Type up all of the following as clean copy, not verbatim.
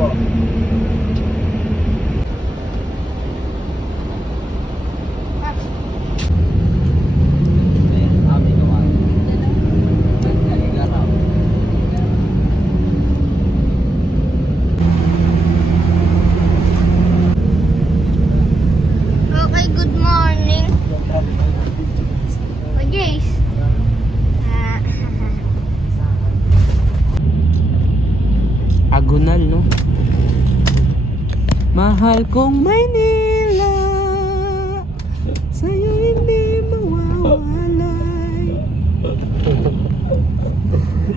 po. Okay, good morning. Oh, Jace. Agonal, no? Mahal kong Maynila, sa'yo hindi mawawalay.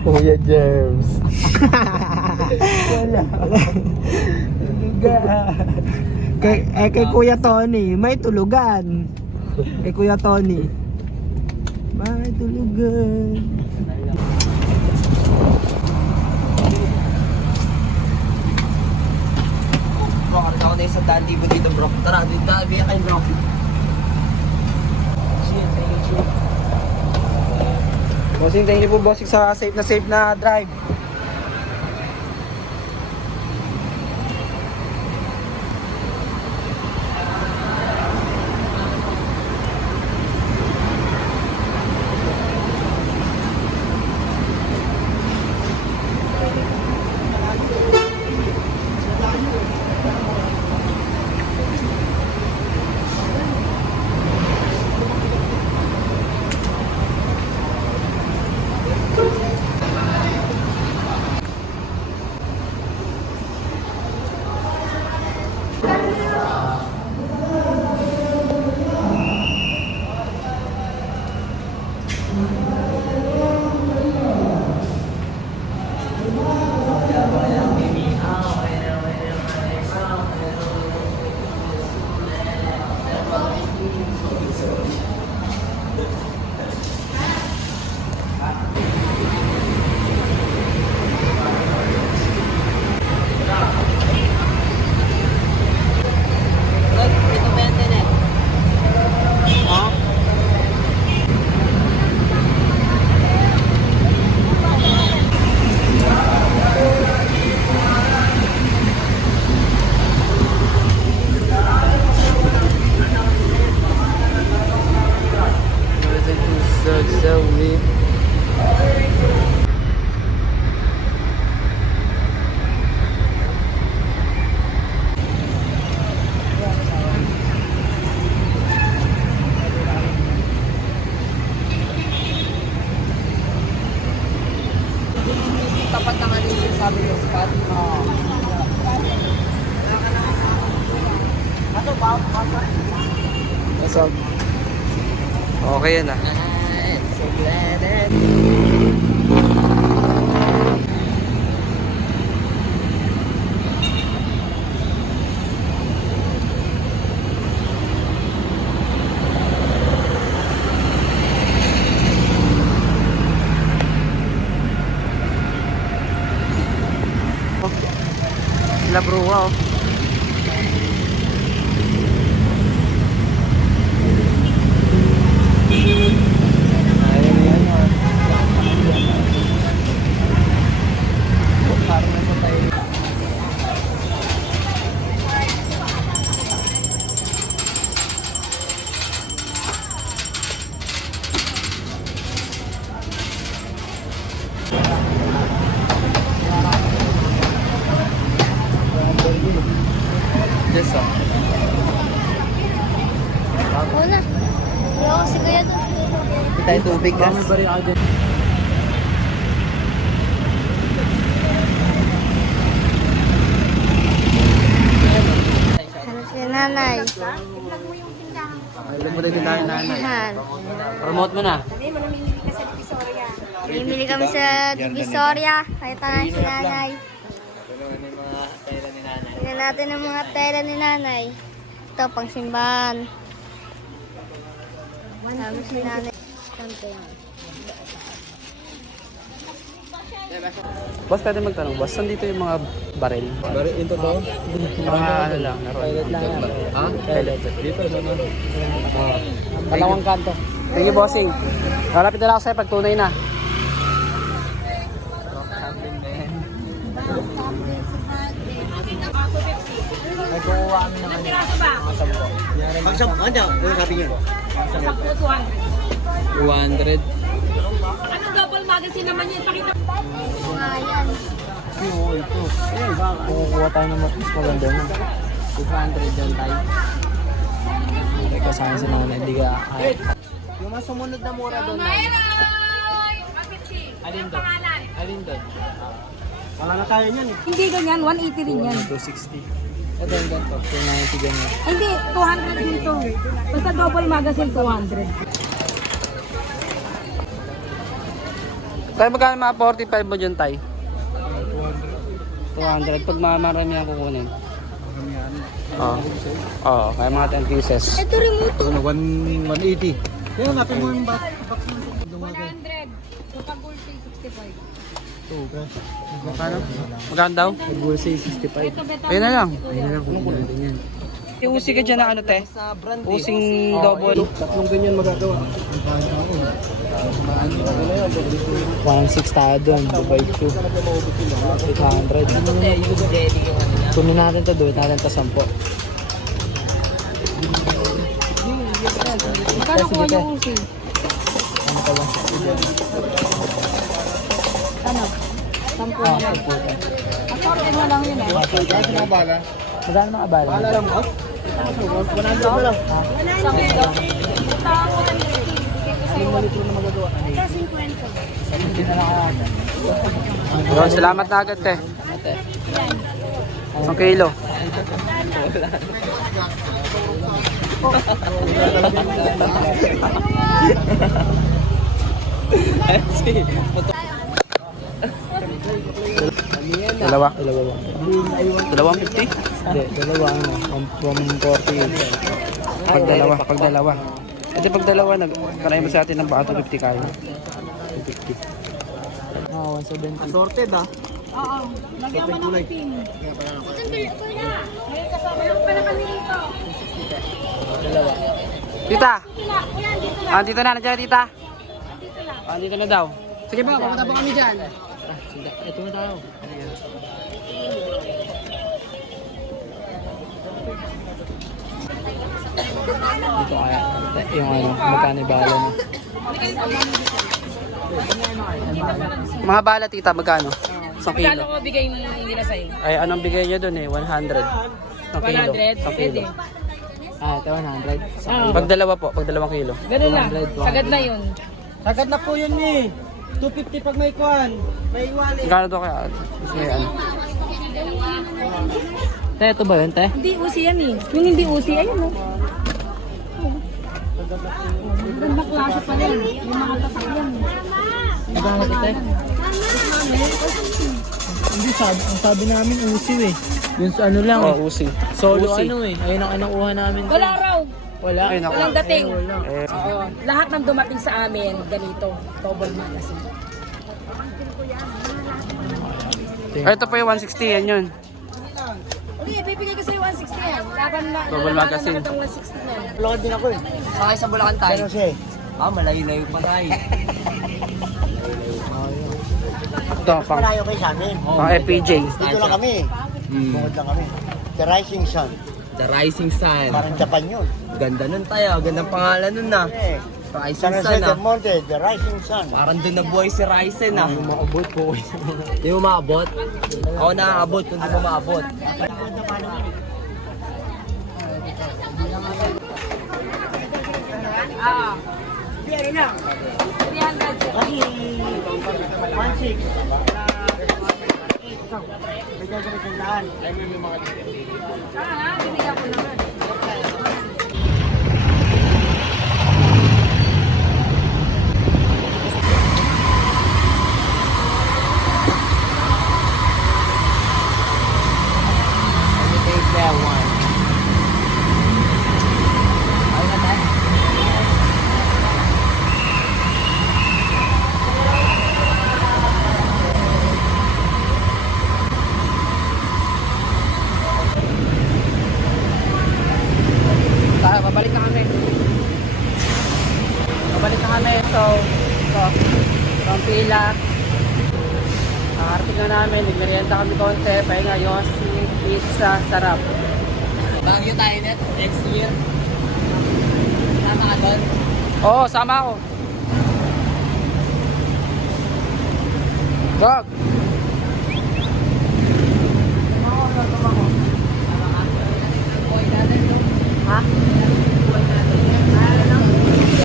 Kuya James. Wala. Kay Kuya Tony, may tulugan. Kay Kuya Tony, may tulugan. Bro, karita ko na isang daan libo dito bro. Tara, dito na biya kayo bro. Bossing, thank you po bossing sa safe na drive. Tapat naman yung sinasabi yung spot. What's up? Okay yan ah. So glad. La Brua oh. Ayun yan oh. Parang naman tayo. Yes oh. Una. Ayaw kasi kaya doon. Hindi tayo tubig gas. Ano si nanay? Alam mo din yung nanay. Yan. Promote mo na. Bimili kami sa Divisoria. Kaya tayo si nanay. Tingnan natin ang mga tela ni nanay. Ito, pang simbahan. Sabi si nanay. Boss, pwede magtanong, boss, saan dito yung mga baril? Baril ito to? Mga ano lang, Pilot lang yan. Ha? Pilot. Dito naman. Dalawang kanto. Thank you, bossing. Malapit na lang ako sa'yo pag tunay na. Kukuha kami ng ano. Mga sampo. Pag sa ano, ano sabi niyo? 200. Ano double magazine naman yun? Pakita Ayan. Kukuha tayo ng mas maganda na. 200 dyan tayo. Hindi ka sa akin sa mga hindi ka yung mas sumunod na mura doon na. Alin doon? Alin doon? Wala na tayo niyan eh. Hindi ganyan, 180 rin yan. 260. Ito yung ganito. 290 ganyan. Hindi, 200 dito. Basta double magazine, 200. Tayo magkano mga 45 mo dyan, Tay? 200. Pag marami ang kukunin. Oo. Oo, kaya mga 10 pieces. Ito remote. Ano, 180. Kaya napin mo yung box. 100. Kapag gold 65. Magkano? Magkano daw? Bullseye 65. Ito, beta. Ayun na lang. Ayun na lang kung natin yan. Yung usi ka dyan na ano, te? Sa brand Using double. Tatlong ganyan magagawa. 1.6 tayo doon. Divide 2. 800. Kunin natin to, do natin to 10. Magkano kuha yung usi? Ano ka lang? Ano? 10 na lang. Assorted na lang yun eh. Magkano mga abala? Wala lang mo? 100 na lang. Yun, salamat na agad, te. 1 kilo. Dalawa. Dalawang 50? Hindi, dalawa ano. From 40. Pag dalawa. Hindi pag dalawa, nagkanay mo sa atin ng baka 250 kayo. 250. Ah, 170. Sorted ah. Oo. Lagyan mo ng pin. Ngayon kasama yung pala kami dito. Tita! Kuya, dito na. Dito na, nandiyan na, tita. Dito na. Dito na daw. Sige ba, pumunta pa kami dyan. Ito na tayo. Dito kaya. Yung ano, magkano yung bala mo? Mga bala, tita, magkano? 1 kilo. Magkano ko bigay nila sa'yo? Ay, anong bigay niyo doon eh? 100. 1 kilo. 100? 1 Pwede. kilo. Ah, ito 100. Oo. Pag dalawa po, pag 2 kilo. Ganun lang. 200. Sagad na yun. Agad na po yun eh. 250 pag may kuhan. May iwali. Magkano to kaya? Mas may ano? Te, ito ba yun, te? Hindi usi yan eh. Yung hindi usi, ayun o. Magandang klase pa yan. Yung mga tatak yan. Magkano ito, te? Hindi, ang sabi namin usiw eh. Yung sa ano lang Oh, usi. Solo Usi. ano eh. Ayun ang kinukuha namin. Wala raw. Wala. Ay, naku. Walang dating. Eh, Oo. Lahat ng dumating sa amin, ganito. Double magazine. ito po yung 160, yan yun. Okay, bibigay ko sa'yo 160 yan. Laban na. Double magazine. Laban na 160 na yan. Vlog din ako eh. Sakay sa Bulacan tayo. Pero siya Ah, malayo-layo pa tayo. Ito, pang Malayo kayo sa amin. FPJ. Dito lang kami. Bukod lang kami. The Rising Sun. The Rising Sun. Parang Japan yun. Ganda nun tayo. Gandang pangalan nun na. Eh. Rising San Sun Jose del ah. Monte, The Rising Sun. Parang doon nabuhay si Ryzen ah. Maabot po. Hindi mo maabot? Ako nakakabot kung di mo maabot. Ah. 300. Kasi, 1.6. May gagawin Ah, binigyan ko naman. Everything's there one. Ayun na tayo. Babalik na kami. Babalik na kami. So, ito. Ang pila. Nakarating na namin. Nagmerienda kami konti. Pahinga, yosi, pizza, sarap. Baguio tayo net next year. Tama ka doon? Oo, sama ako. Gag!